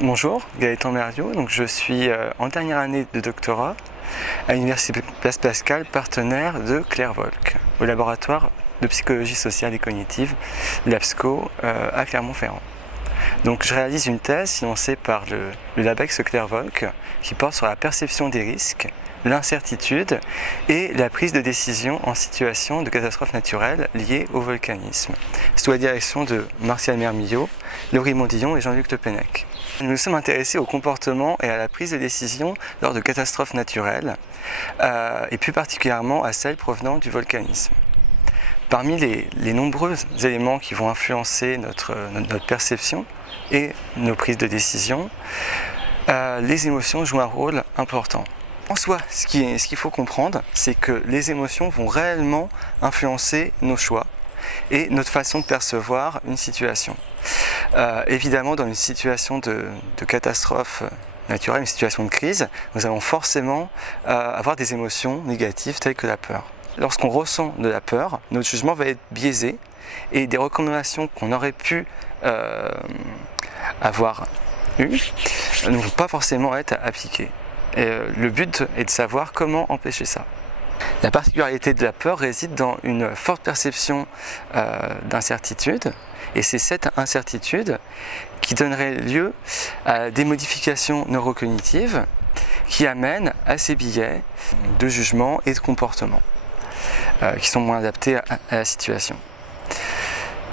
Bonjour, Gaëtan Merriot, donc je suis en dernière année de doctorat à l'Université Blaise Pascal, partenaire de Claire Volk, au laboratoire de psychologie sociale et cognitive, l'APSCO, à Clermont-Ferrand. Donc je réalise une thèse financée par le LabEx Claire Volk qui porte sur la perception des risques, l'incertitude et la prise de décision en situation de catastrophe naturelle liée au volcanisme, sous la direction de Martial Mermillot, Laurie Mondillon et Jean-Luc Le Pennec. Nous nous sommes intéressés au comportement et à la prise de décision lors de catastrophes naturelles, et plus particulièrement à celles provenant du volcanisme. Parmi les nombreux éléments qui vont influencer notre perception et nos prises de décision, les émotions jouent un rôle important. En soi, ce qu'il faut comprendre, c'est que les émotions vont réellement influencer nos choix et notre façon de percevoir une situation. Évidemment, dans une situation de catastrophe naturelle, une situation de crise, nous allons forcément avoir des émotions négatives telles que la peur. Lorsqu'on ressent de la peur, notre jugement va être biaisé et des recommandations qu'on aurait pu avoir eues ne vont pas forcément être appliquées. Et le but est de savoir comment empêcher ça. La particularité de la peur réside dans une forte perception d'incertitude, et c'est cette incertitude qui donnerait lieu à des modifications neurocognitives qui amènent à ces biais de jugement et de comportement qui sont moins adaptés à la situation.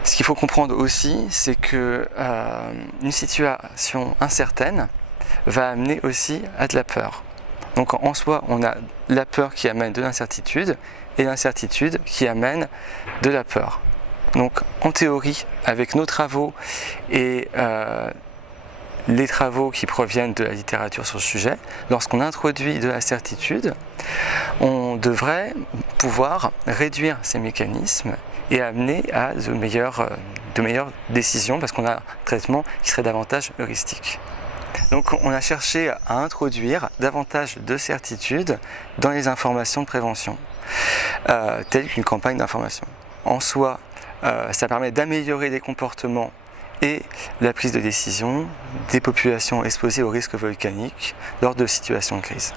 Ce qu'il faut comprendre aussi, c'est que une situation incertaine va amener aussi à de la peur. Donc en soi, on a la peur qui amène de l'incertitude et l'incertitude qui amène de la peur. Donc en théorie, avec nos travaux et les travaux qui proviennent de la littérature sur le sujet, lorsqu'on introduit de la certitude, on devrait pouvoir réduire ces mécanismes et amener à de meilleures décisions parce qu'on a un traitement qui serait davantage heuristique. Donc on a cherché à introduire davantage de certitude dans les informations de prévention, telles qu'une campagne d'information. En soi, ça permet d'améliorer les comportements et la prise de décision des populations exposées au risque volcanique lors de situations de crise.